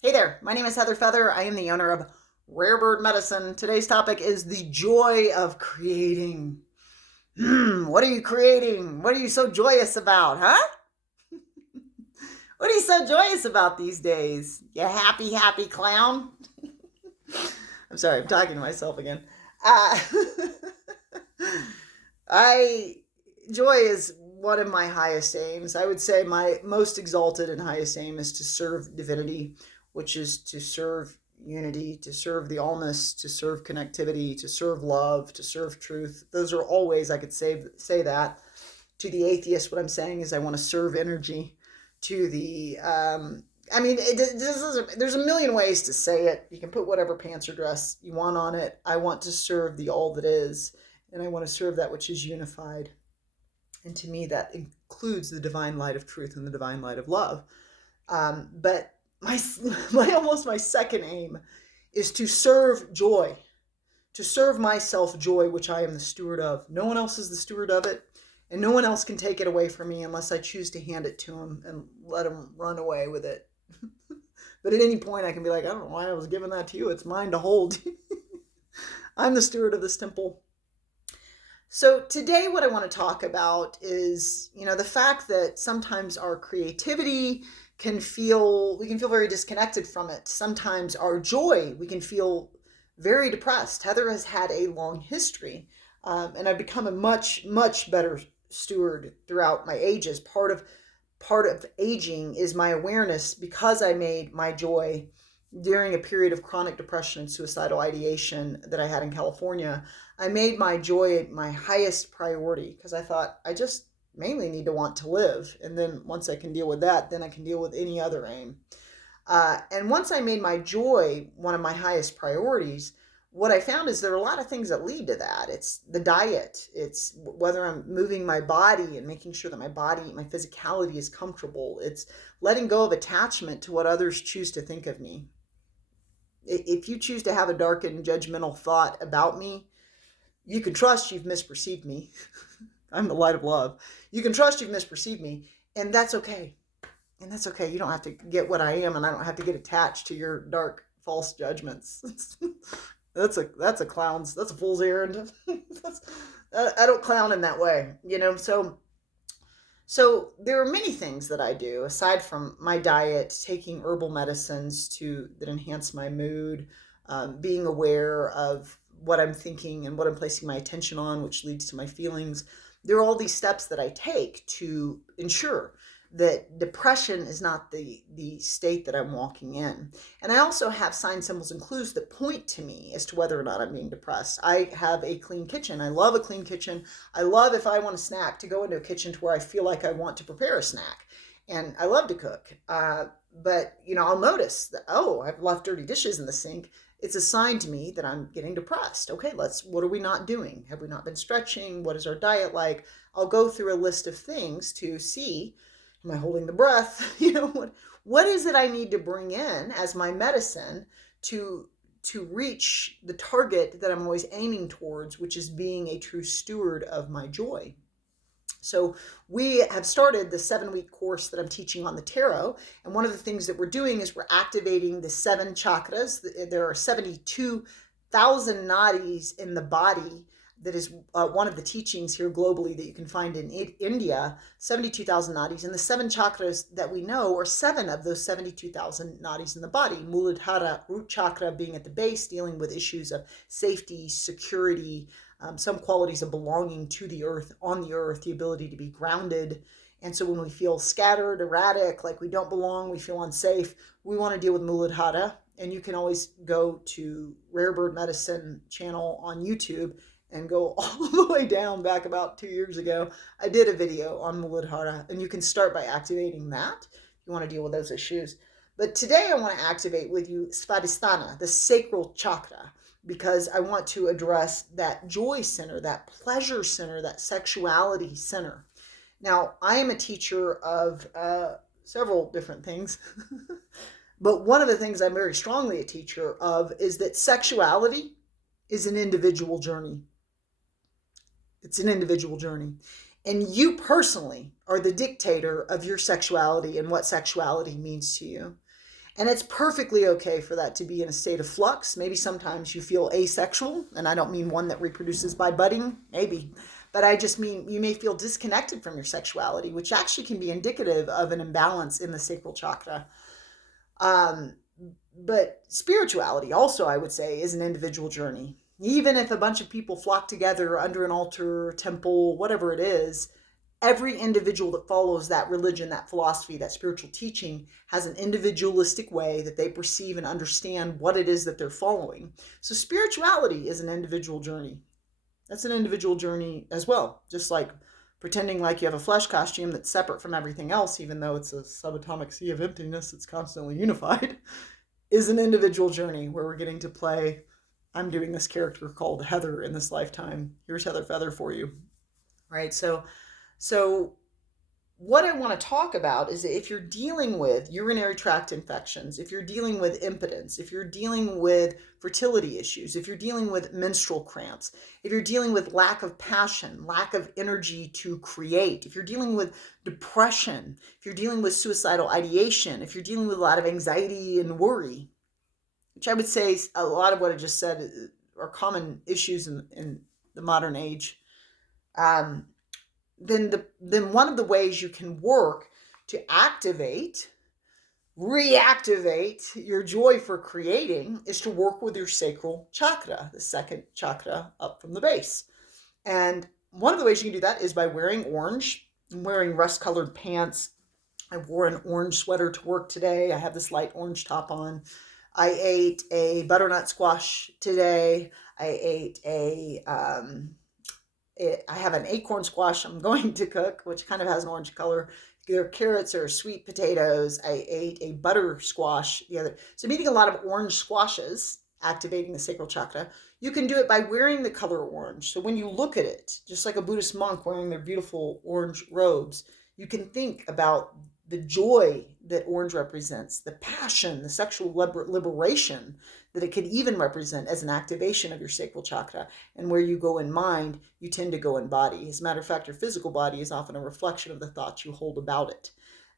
Hey there, my name is Heather Feather. I am the owner of Rare Bird Medicine. Today's topic is the joy of creating. What are you creating? What are you so joyous about, huh? What are you so joyous about these days? You happy, happy clown? I'm sorry, I'm talking to myself again. Uh, I joy is one of my highest aims. I would say my most exalted and highest aim is to serve divinity, which is to serve unity, to serve the allness, to serve connectivity, to serve love, to serve truth. Those are all ways I could say that. To the atheist, what I'm saying is I want to serve energy. To the there's a million ways to say it. You can put whatever pants or dress you want on it. I want to serve the all that is, and I want to serve that which is unified. And to me, that includes the divine light of truth and the divine light of love. But my second aim is to serve joy, to serve myself joy, which I am the steward of. No one else is the steward of it, and no one else can take it away from me unless I choose to hand it to him and let him run away with it. But at any point, I can be like, I don't know why I was giving that to you. It's mine to hold. I'm the steward of this temple. So today what I want to talk about is, the fact that sometimes our creativity we can feel very disconnected from it. Sometimes our joy, we can feel very depressed. Heather has had a long history, and I've become a much, much better steward throughout my ages. Part of aging is my awareness, because I made my joy during a period of chronic depression and suicidal ideation that I had in California. I made my joy my highest priority because I thought I just mainly need to want to live. And then once I can deal with that, then I can deal with any other aim. And once I made my joy one of my highest priorities, what I found is there are a lot of things that lead to that. It's the diet. It's whether I'm moving my body and making sure that my physicality is comfortable. It's letting go of attachment to what others choose to think of me. If you choose to have a darkened, judgmental thought about me, you can trust you've misperceived me. I'm the light of love. You can trust you've misperceived me, and that's okay. And that's okay. You don't have to get what I am, and I don't have to get attached to your dark, false judgments. That's a fool's errand. I don't clown in that way, So there are many things that I do aside from my diet, taking herbal medicines that enhance my mood, being aware of what I'm thinking and what I'm placing my attention on, which leads to my feelings. There are all these steps that I take to ensure that depression is not the state that I'm walking in. And I also have signs, symbols, and clues that point to me as to whether or not I'm being depressed. I have a clean kitchen. I love a clean kitchen. I love, if I want a snack, to go into a kitchen to where I feel like I want to prepare a snack. And I love to cook. But I'll notice that, oh, I've left dirty dishes in the sink. It's a sign to me that I'm getting depressed. Okay, what are we not doing? Have we not been stretching? What is our diet like? I'll go through a list of things to see, am I holding the breath? What is it I need to bring in as my medicine to reach the target that I'm always aiming towards, which is being a true steward of my joy. So we have started the 7-week course that I'm teaching on the tarot. And one of the things that we're doing is we're activating the 7 chakras. There are 72,000 nadis in the body. That is one of the teachings here globally that you can find in India, 72,000 nadis. And the 7 chakras that we know are 7 of those 72,000 nadis in the body. Muladhara, root chakra, being at the base, dealing with issues of safety, security, some qualities of belonging to the earth, on the earth, the ability to be grounded. And so when we feel scattered, erratic, like we don't belong, we feel unsafe, we want to deal with Muladhara. And you can always go to Rare Bird Medicine channel on YouTube and go all the way down back about 2 years ago. I did a video on Muladhara, and you can start by activating that if you want to deal with those issues. But today I want to activate with you Svadhisthana, the sacral chakra, because I want to address that joy center, that pleasure center, that sexuality center. Now, I am a teacher of several different things, but one of the things I'm very strongly a teacher of is that sexuality is an individual journey. It's an individual journey. And you personally are the dictator of your sexuality and what sexuality means to you. And it's perfectly okay for that to be in a state of flux. Maybe sometimes you feel asexual, and I don't mean one that reproduces by budding, maybe, but I just mean you may feel disconnected from your sexuality, which actually can be indicative of an imbalance in the sacral chakra. Um, but spirituality also, I would say, is an individual journey. Even if a bunch of people flock together under an altar, temple, whatever it is, every individual that follows that religion, that philosophy, that spiritual teaching has an individualistic way that they perceive and understand what it is that they're following. So spirituality is an individual journey. That's an individual journey as well. Just like pretending like you have a flesh costume that's separate from everything else, even though it's a subatomic sea of emptiness that's constantly unified, is an individual journey where we're getting to play. I'm doing this character called Heather in this lifetime. Here's Heather Feather for you. Right? So what I want to talk about is if you're dealing with urinary tract infections, if you're dealing with impotence, if you're dealing with fertility issues, if you're dealing with menstrual cramps, if you're dealing with lack of passion, lack of energy to create, if you're dealing with depression, if you're dealing with suicidal ideation, if you're dealing with a lot of anxiety and worry, which I would say a lot of what I just said are common issues in the modern age, then one of the ways you can work to reactivate your joy for creating is to work with your sacral chakra, the second chakra up from the base. And one of the ways you can do that is by wearing orange. I'm wearing rust-colored pants. I wore an orange sweater to work today. I have this light orange top on. I ate a butternut squash today. I have an acorn squash I'm going to cook, which kind of has an orange color. Either carrots or sweet potatoes. I ate a butter squash the other. So I'm eating a lot of orange squashes, activating the sacral chakra. You can do it by wearing the color orange. So when you look at it, just like a Buddhist monk wearing their beautiful orange robes, you can think about the joy that orange represents, the passion, the sexual liberation that it could even represent as an activation of your sacral chakra. And where you go in mind, you tend to go in body. As a matter of fact, your physical body is often a reflection of the thoughts you hold about it.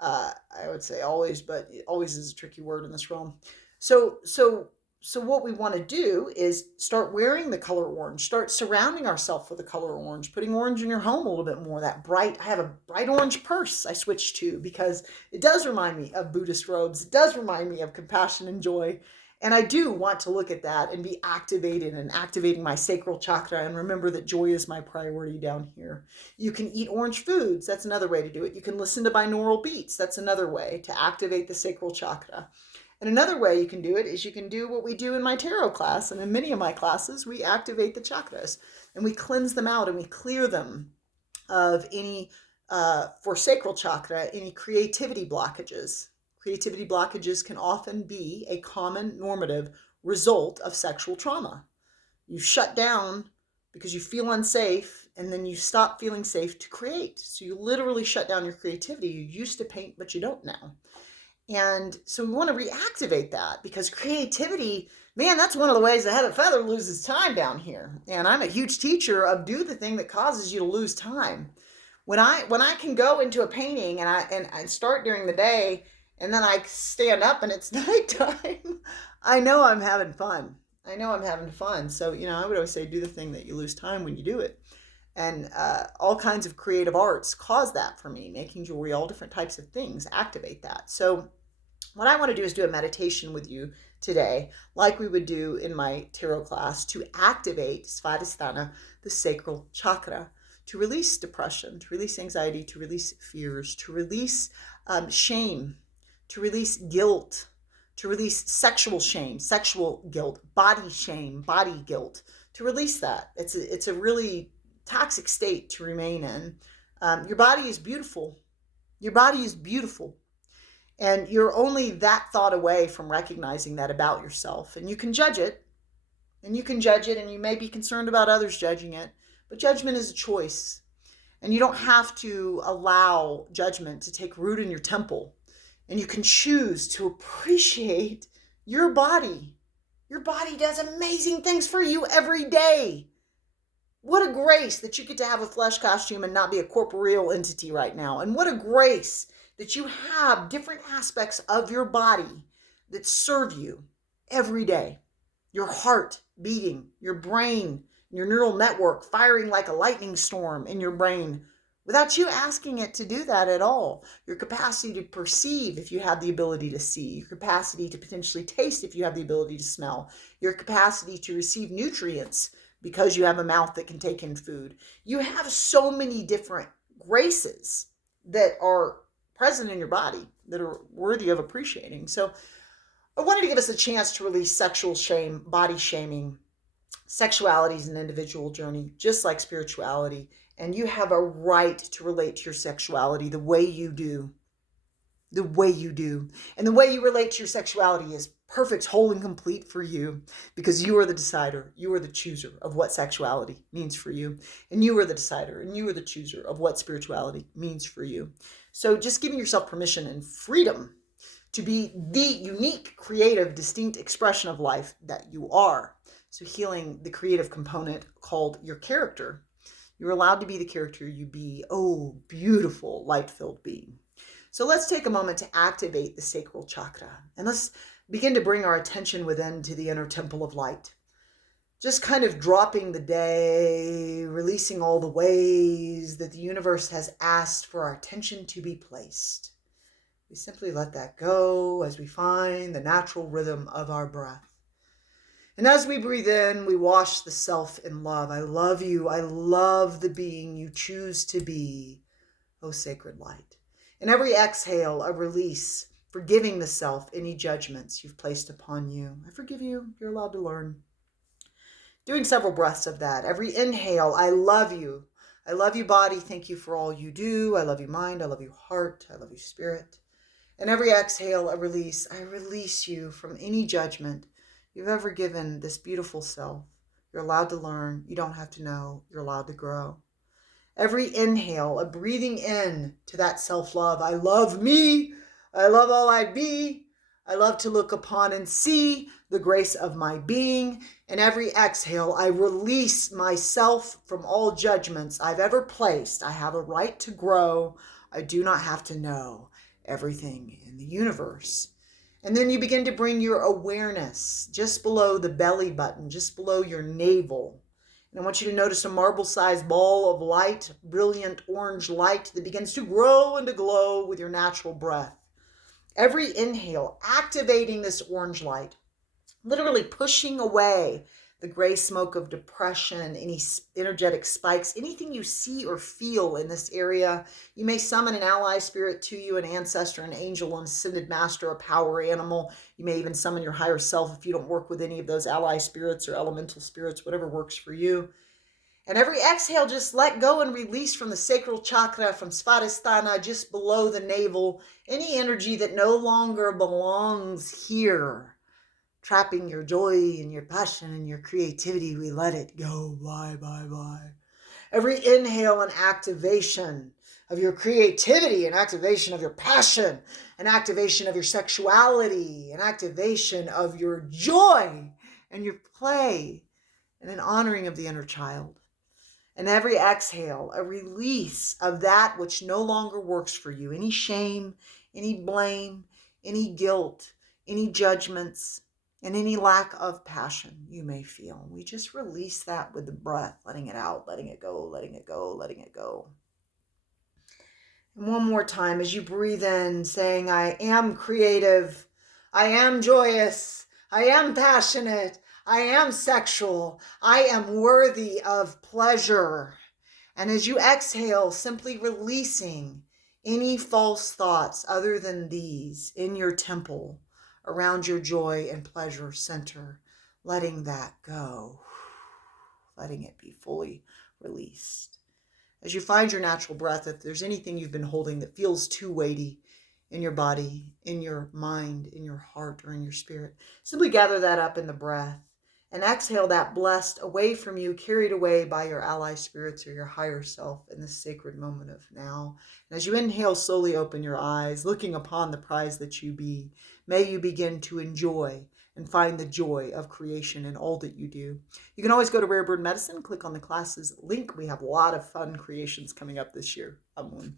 I would say always, but always is a tricky word in this realm. So what we want to do is start wearing the color orange, start surrounding ourselves with the color orange, putting orange in your home a little bit more. I have a bright orange purse I switched to because it does remind me of Buddhist robes. It does remind me of compassion and joy. And I do want to look at that and be activated and activating my sacral chakra and remember that joy is my priority down here. You can eat orange foods. That's another way to do it. You can listen to binaural beats. That's another way to activate the sacral chakra. And another way you can do it is you can do what we do in my tarot class. And in many of my classes, we activate the chakras and we cleanse them out and we clear them of any, for sacral chakra, any creativity blockages. Creativity blockages can often be a common normative result of sexual trauma. You shut down because you feel unsafe and then you stop feeling safe to create. So you literally shut down your creativity. You used to paint, but you don't now. And so we want to reactivate that because creativity, man, that's one of the ways that Heather Feather loses time down here. And I'm a huge teacher of do the thing that causes you to lose time. When I can go into a painting and I start during the day and then I stand up and it's nighttime, I know I'm having fun. So, I would always say do the thing that you lose time when you do it. And all kinds of creative arts cause that for me, making jewelry, all different types of things activate that. So what I want to do is do a meditation with you today, like we would do in my tarot class, to activate Svadhisthana, the sacral chakra, to release depression, to release anxiety, to release fears, to release shame, to release guilt, to release sexual shame, sexual guilt, body shame, body guilt, to release that. It's a really toxic state to remain in. Your body is beautiful. Your body is beautiful. And you're only that thought away from recognizing that about yourself. And you can judge it. And you may be concerned about others judging it. But judgment is a choice. And you don't have to allow judgment to take root in your temple. And you can choose to appreciate your body. Your body does amazing things for you every day. What a grace that you get to have a flesh costume and not be a corporeal entity right now. And what a grace that you have different aspects of your body that serve you every day. Your heart beating, your brain, your neural network firing like a lightning storm in your brain without you asking it to do that at all. Your capacity to perceive if you have the ability to see, your capacity to potentially taste if you have the ability to smell, your capacity to receive nutrients because you have a mouth that can take in food. You have so many different graces that are present in your body that are worthy of appreciating. So I wanted to give us a chance to release sexual shame, body shaming. Sexuality is an individual journey, just like spirituality. And you have a right to relate to your sexuality the way you do. The way you do. And the way you relate to your sexuality is perfect, whole, and complete for you because you are the decider. You are the chooser of what sexuality means for you. And you are the decider and you are the chooser of what spirituality means for you. So just giving yourself permission and freedom to be the unique, creative, distinct expression of life that you are. So healing the creative component called your character. You're allowed to be the character you be. Oh, beautiful, light-filled being. So let's take a moment to activate the sacral chakra. And let's begin to bring our attention within to the inner temple of light. Just kind of dropping the day, releasing all the ways that the universe has asked for our attention to be placed. We simply let that go as we find the natural rhythm of our breath. And as we breathe in, we wash the self in love. I love you. I love the being you choose to be, oh sacred light. In every exhale, a release, forgiving the self, any judgments you've placed upon you. I forgive you. You're allowed to learn. Doing several breaths of that. Every inhale, I love you. I love you, body. Thank you for all you do. I love you, mind. I love you, heart. I love you, spirit. And every exhale, a release. I release you from any judgment you've ever given this beautiful self. You're allowed to learn. You don't have to know. You're allowed to grow. Every inhale, a breathing in to that self-love. I love me. I love all I be. I love to look upon and see the grace of my being. And every exhale, I release myself from all judgments I've ever placed. I have a right to grow. I do not have to know everything in the universe. And then you begin to bring your awareness just below the belly button, just below your navel. And I want you to notice a marble-sized ball of light, brilliant orange light that begins to grow and to glow with your natural breath. Every inhale, activating this orange light, literally pushing away the gray smoke of depression, any energetic spikes, anything you see or feel in this area. You may summon an ally spirit to you, an ancestor, an angel, an ascended master, a power animal. You may even summon your higher self if you don't work with any of those ally spirits or elemental spirits, whatever works for you. And every exhale, just let go and release from the sacral chakra, from Svadhisthana, just below the navel, any energy that no longer belongs here. Trapping your joy and your passion and your creativity, we let it go. Bye, bye, bye. Every inhale, an activation of your creativity, an activation of your passion, an activation of your sexuality, an activation of your joy and your play, and an honoring of the inner child. And every exhale, a release of that which no longer works for you. Any shame, any blame, any guilt, any judgments, and any lack of passion you may feel. We just release that with the breath, letting it out, letting it go, letting it go, letting it go. And one more time, as you breathe in, saying, I am creative, I am joyous, I am passionate, I am sexual, I am worthy of pleasure. And as you exhale, simply releasing any false thoughts other than these in your temple, around your joy and pleasure center, letting that go, letting it be fully released. As you find your natural breath, if there's anything you've been holding that feels too weighty in your body, in your mind, in your heart, or in your spirit, simply gather that up in the breath and exhale that blessed away from you, carried away by your ally spirits or your higher self in this sacred moment of now. And as you inhale, slowly open your eyes, looking upon the prize that you be. May you begin to enjoy and find the joy of creation in all that you do. You can always go to Rare Bird Medicine, click on the classes link. We have a lot of fun creations coming up this year. Amun.